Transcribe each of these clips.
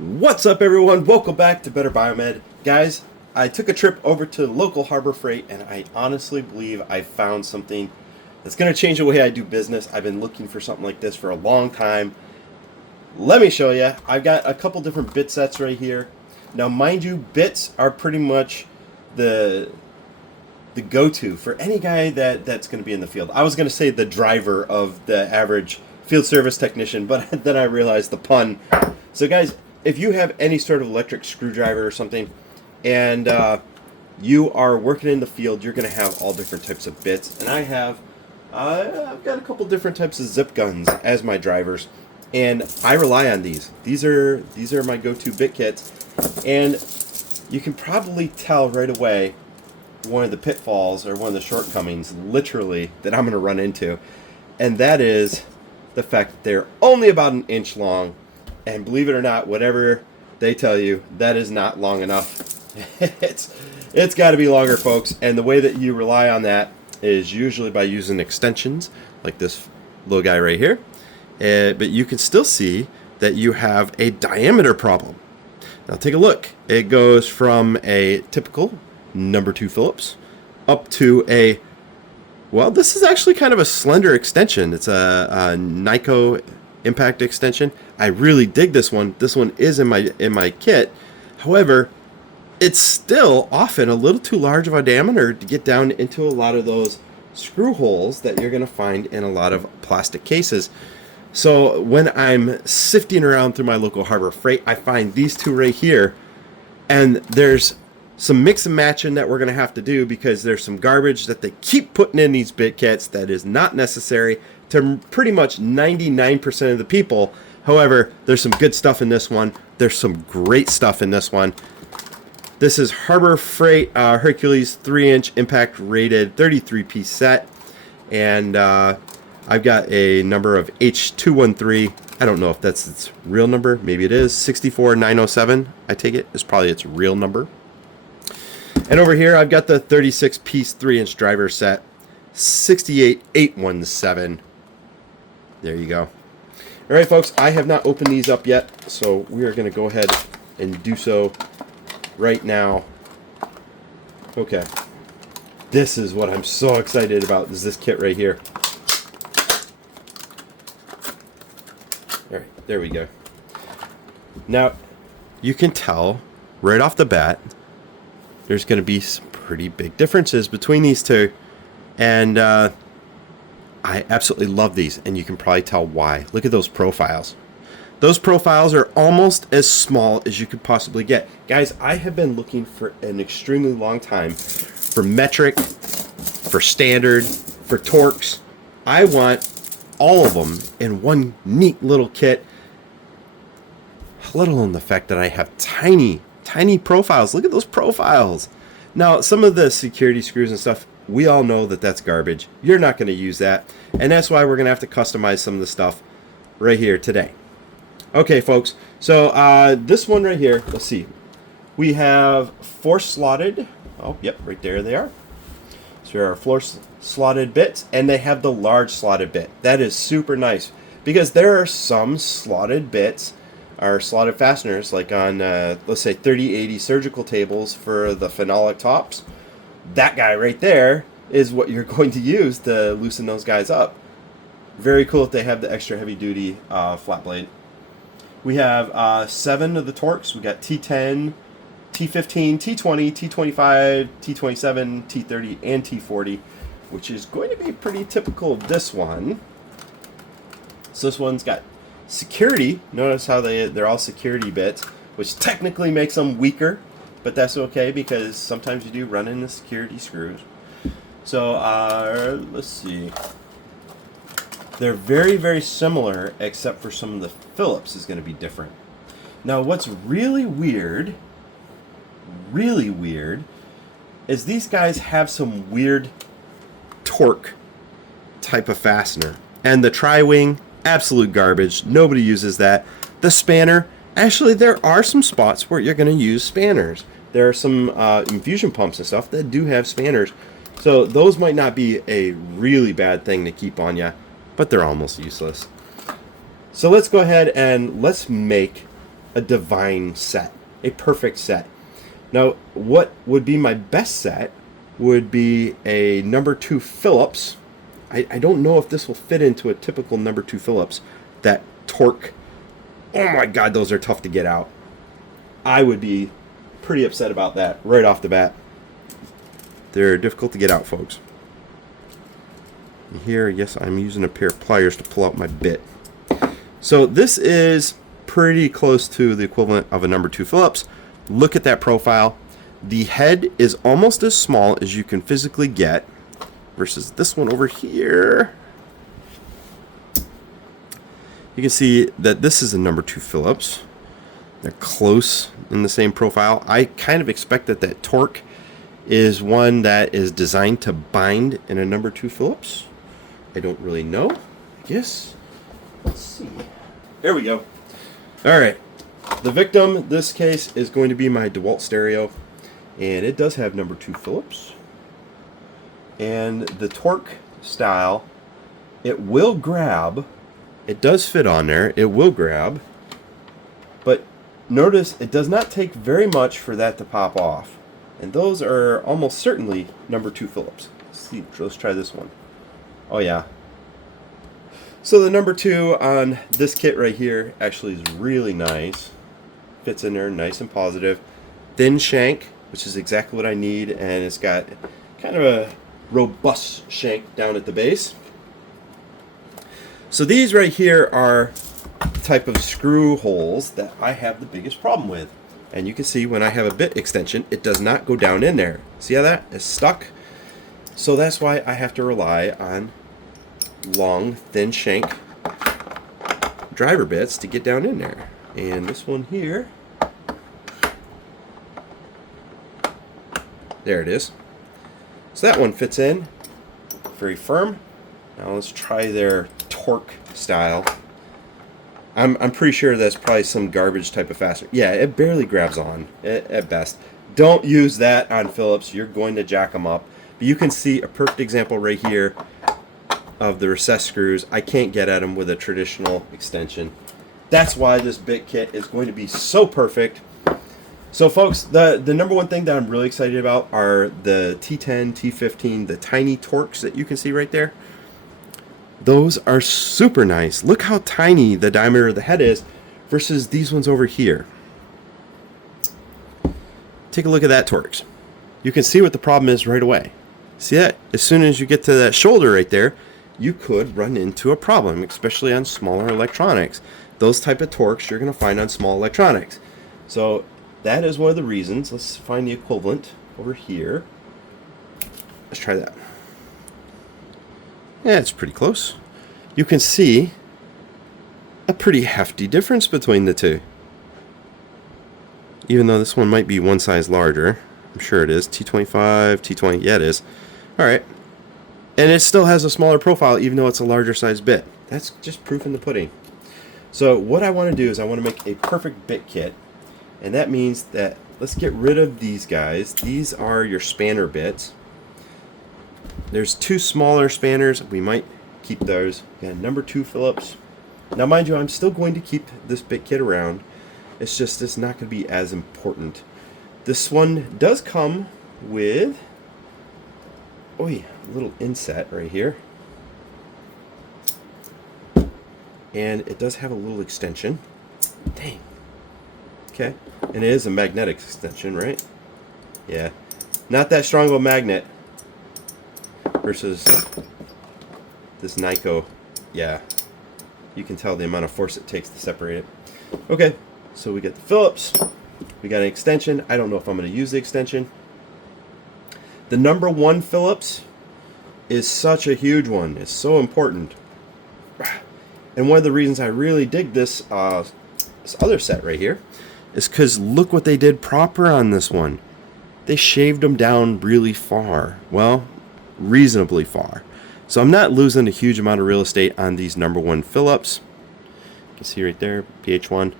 What's up, everyone? Welcome back to Better Biomed. Guys, I took a trip over to local Harbor Freight, and I honestly believe I found something that's going to change the way I do business. I've been looking for something like this for a long time. Let me show you. I've got a couple different bit sets right here. Now, mind you, bits are pretty much the go-to for any guy that's going to be in the field. I was going to say the driver of the average field service technician, but then I realized the pun. So, guys, if you have any sort of electric screwdriver or something, and you are working in the field, you're going to have all different types of bits. And I've got a couple different types of zip guns as my drivers, and I rely on these. These are my go-to bit kits, and you can probably tell right away one of the pitfalls or one of the shortcomings, literally, that I'm going to run into, and that is the fact that they're only about an inch long. And believe it or not, whatever they tell you, that is not long enough. It's got to be longer, folks. And the way that you rely on that is usually by using extensions, like this little guy right here. But you can still see that you have a diameter problem. Now take a look. It goes from a typical number 2 Phillips up to a, well, this is actually kind of a slender extension. It's a Nico impact extension. I really dig this one. This one is in my kit. However, it's still often a little too large of a diameter to get down into a lot of those screw holes that you're going to find in a lot of plastic cases. So when I'm sifting around through my local Harbor Freight, I find these two right here, and there's some mix and matching that we're going to have to do because there's some garbage that they keep putting in these bit kits that is not necessary to pretty much 99% of the people. However, there's some good stuff in this one. There's some great stuff in this one. This is Harbor Freight Hercules 3-inch impact rated 33-piece set. And I've got a number of H213. I don't know if that's its real number. Maybe it is. 64907, I take it. It's probably its real number. And over here, I've got the 36-piece 3-inch driver set. 68817. There you go. All right, folks, I have not opened these up yet, so we are going to go ahead and do so right now. Okay. This is what I'm so excited about, is this kit right here. All right, there we go. Now, you can tell right off the bat there's going to be some pretty big differences between these two. And I absolutely love these, and you can probably tell why. Look at those profiles. Those profiles are almost as small as you could possibly get. Guys, I have been looking for an extremely long time for metric, for standard, for Torx. I want all of them in one neat little kit, let alone the fact that I have tiny profiles. Look at those profiles. Now, some of the security screws and stuff, we all know that that's garbage. You're not going to use that. And that's why we're going to have to customize some of the stuff right here today. Okay, folks. So this one right here, let's see. We have 4 slotted. Oh, yep, right there they are. So there are 4 slotted bits, and they have the large slotted bit. That is super nice because there are some slotted bits are slotted fasteners, like on, let's say, 3080 surgical tables for the phenolic tops. That guy right there is what you're going to use to loosen those guys up. Very cool if they have the extra heavy duty flat blade. We have 7 of the Torx. We got T10, T15, T20, T25, T27, T30, and T40, which is going to be pretty typical of this one. So this one's got security. Notice how they're all security bits, which technically makes them weaker, but that's okay because sometimes you do run into security screws. So let's see. They're very, very similar, except for some of the Phillips is going to be different. Now, what's really weird, is these guys have some weird torque type of fastener. And the tri-wing, absolute garbage. Nobody uses that. The spanner, actually, there are some spots where you're going to use spanners. There are some infusion pumps and stuff that do have spanners. So those might not be a really bad thing to keep on you, but they're almost useless. So let's go ahead and let's make a divine set, a perfect set. Now, what would be my best set would be a number 2 Phillips. I don't know if this will fit into a typical number 2 Phillips. That torque, oh my God, those are tough to get out. I would be pretty upset about that right off the bat. They're difficult to get out, folks. Here, yes, I'm using a pair of pliers to pull out my bit. So this is pretty close to the equivalent of a number 2 Phillips. Look at that profile. The head is almost as small as you can physically get versus this one over here. You can see that this is a number 2 Phillips. They're close in the same profile. I kind of expect that that torque is one that is designed to bind in a number 2 Phillips. I don't really know. I guess. Let's see. There we go. All right. The victim, this case, is going to be my DeWalt stereo. And it does have number 2 Phillips. And the torque style, it will grab. It does fit on there. It will grab. But notice it does not take very much for that to pop off. And those are almost certainly number 2 Phillips. Let's try this one. Oh yeah. So the number 2 on this kit right here actually is really nice. Fits in there nice and positive. Thin shank, which is exactly what I need, and it's got kind of a robust shank down at the base. So these right here are the type of screw holes that I have the biggest problem with. And you can see when I have a bit extension, it does not go down in there. See how that is stuck? So that's why I have to rely on long, thin shank driver bits to get down in there. And this one here, there it is. So that one fits in very firm. Now let's try their torque style. I'm pretty sure that's probably some garbage type of fastener. Yeah, it barely grabs on at best. Don't use that on Phillips. You're going to jack them up. But you can see a perfect example right here of the recessed screws. I can't get at them with a traditional extension. That's why this bit kit is going to be so perfect. So folks, the number one thing that I'm really excited about are the T10, T15, the tiny Torx that you can see right there. Those are super nice. Look how tiny the diameter of the head is versus these ones over here. Take a look at that Torx. You can see what the problem is right away. See that? As soon as you get to that shoulder right there, you could run into a problem, especially on smaller electronics. Those type of Torx you're going to find on small electronics. So that is one of the reasons. Let's find the equivalent over here. Let's try that. Yeah, it's pretty close. You can see a pretty hefty difference between the two. Even though this one might be one size larger. I'm sure it is. T25, T20. Yeah, it is. Alright. And it still has a smaller profile even though it's a larger size bit. That's just proof in the pudding. So what I want to do is I want to make a perfect bit kit. And that means that let's get rid of these guys. These are your spanner bits. There's two smaller spanners. We might keep those. Yeah, number 2 Phillips. Now mind you, I'm still going to keep this bit kit around. It's just it's not going to be as important. This one does come with a little inset right here. And it does have a little extension. Dang. Okay. And it is a magnetic extension, right? Yeah. Not that strong of a magnet versus this Nyko. Yeah. You can tell the amount of force it takes to separate it. Okay. So we got the Phillips. We got an extension. I don't know if I'm going to use the extension. The number 1 Phillips is such a huge one. It's so important. And one of the reasons I really dig this other set right here is because look what they did proper on this one. They shaved them down really far. Well, reasonably far. So I'm not losing a huge amount of real estate on these number 1 Phillips. You can see right there, PH1.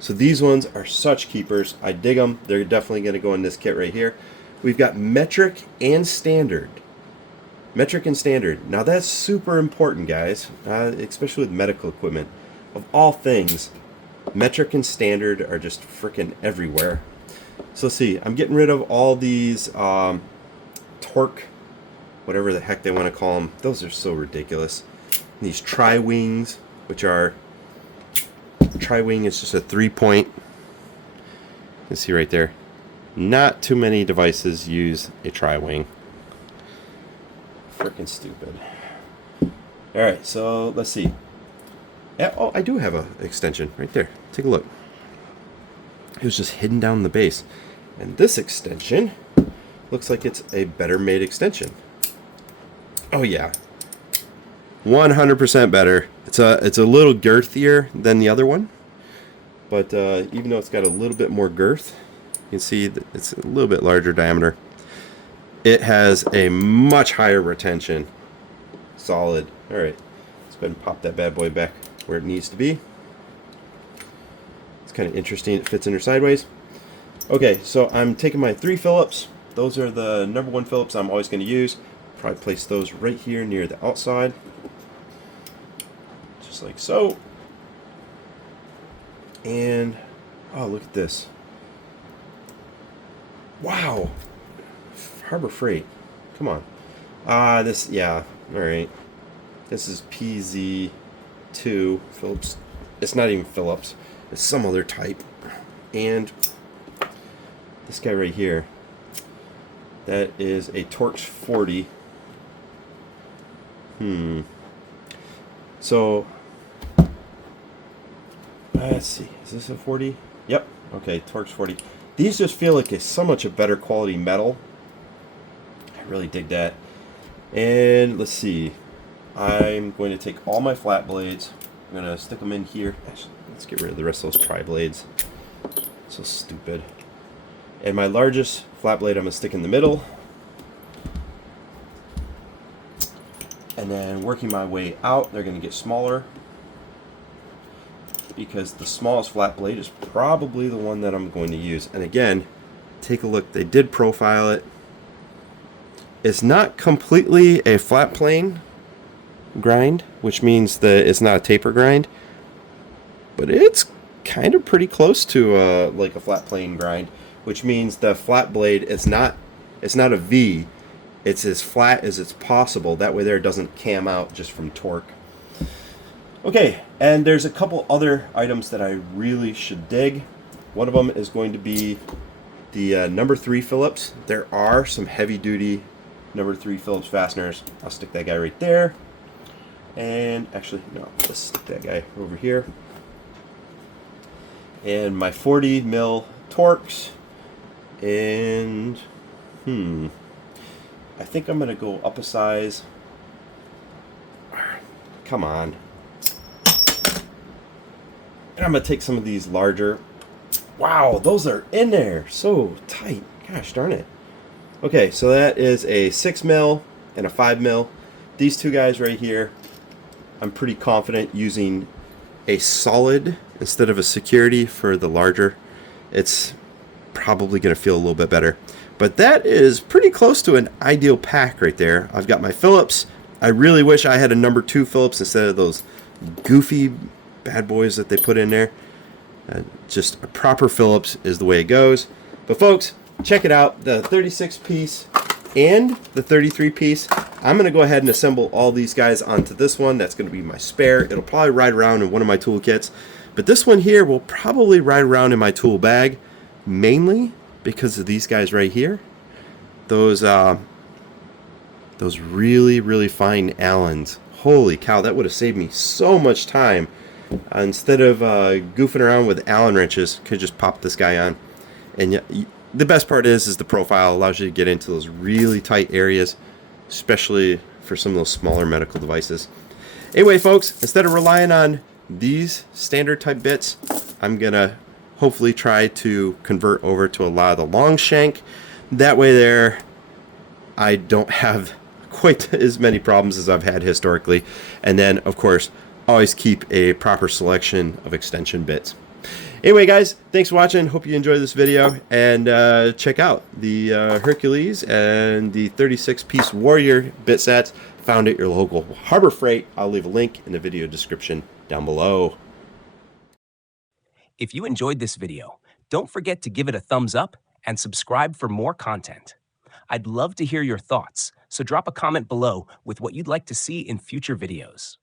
So these ones are such keepers. I dig them. They're definitely going to go in this kit right here. We've got metric and standard. Metric and standard. Now that's super important, guys, especially with medical equipment. Of all things, Metric and standard are just freaking everywhere. So let's see, I'm getting rid of all these torque, whatever the heck they want to call them. Those are so ridiculous. These tri-wings, which are, tri-wing is just a 3-point. You can see right there. Not too many devices use a tri-wing. Freaking stupid. Alright, so let's see. Yeah, oh, I do have an extension right there. Take a look. It was just hidden down the base. And this extension looks like it's a better made extension. Oh yeah. 100% better. It's a little girthier than the other one. But even though it's got a little bit more girth, you can see that it's a little bit larger diameter. It has a much higher retention. Solid. Alright. Let's go ahead and pop that bad boy back where it needs to be. It's kind of interesting. It fits in there sideways. Okay, so I'm taking my 3 Phillips. Those are the number 1 Phillips I'm always going to use. Probably place those right here near the outside. Just like so. And, oh, look at this. Wow. Harbor Freight. Come on. This, yeah, alright. This is PZ2 Phillips. It's not even Phillips. It's some other type. And this guy right here, that is a Torx 40. So, let's see. Is this a 40? Yep. Okay, Torx 40. These just feel like it's so much a better quality metal. I really dig that. And let's see. I'm going to take all my flat blades. I'm going to stick them in here. Actually, let's get rid of the rest of those tri-blades. So stupid. And my largest flat blade I'm going to stick in the middle. And then working my way out, they're going to get smaller. Because the smallest flat blade is probably the one that I'm going to use. And again, take a look. They did profile it. It's not completely a flat plane grind, which means that it's not a taper grind. But it's kind of pretty close to like a flat plane grind, which means the flat blade it's not a V. It's as flat as it's possible. That way there it doesn't cam out just from torque. Okay, and there's a couple other items that I really should dig. One of them is going to be the number 3 Phillips. There are some heavy duty number 3 Phillips fasteners. I'll stick that guy right there. And actually, no, let's stick that guy over here. And my 40 mil Torx. And, I think I'm going to go up a size. Come on. And I'm going to take some of these larger. Wow, those are in there. So tight. Gosh darn it. Okay, so that is a 6 mil and a 5 mil. These two guys right here, I'm pretty confident using a solid instead of a security for the larger. It's probably going to feel a little bit better. But that is pretty close to an ideal pack right there. I've got my Phillips. I really wish I had a number 2 Phillips instead of those goofy bad boys that they put in there. Just a proper Phillips is the way it goes. But folks, check it out. The 36 piece and the 33 piece. I'm going to go ahead and assemble all these guys onto this one. That's going to be my spare. It'll probably ride around in one of my tool kits. But this one here will probably ride around in my tool bag. Mainly because of these guys right here. Those really, really fine Allens. Holy cow, that would have saved me so much time. Instead of goofing around with Allen wrenches, could just pop this guy on. And the best part is the profile allows you to get into those really tight areas, especially for some of those smaller medical devices. Anyway, folks, instead of relying on these standard type bits, I'm going to hopefully try to convert over to a lot of the long shank. That way there, I don't have quite as many problems as I've had historically. And then, of course, always keep a proper selection of extension bits. Anyway, guys, thanks for watching. Hope you enjoyed this video. And check out the Hercules and the 36-piece Warrior bit sets found at your local Harbor Freight. I'll leave a link in the video description down below. If you enjoyed this video, don't forget to give it a thumbs up and subscribe for more content. I'd love to hear your thoughts, so drop a comment below with what you'd like to see in future videos.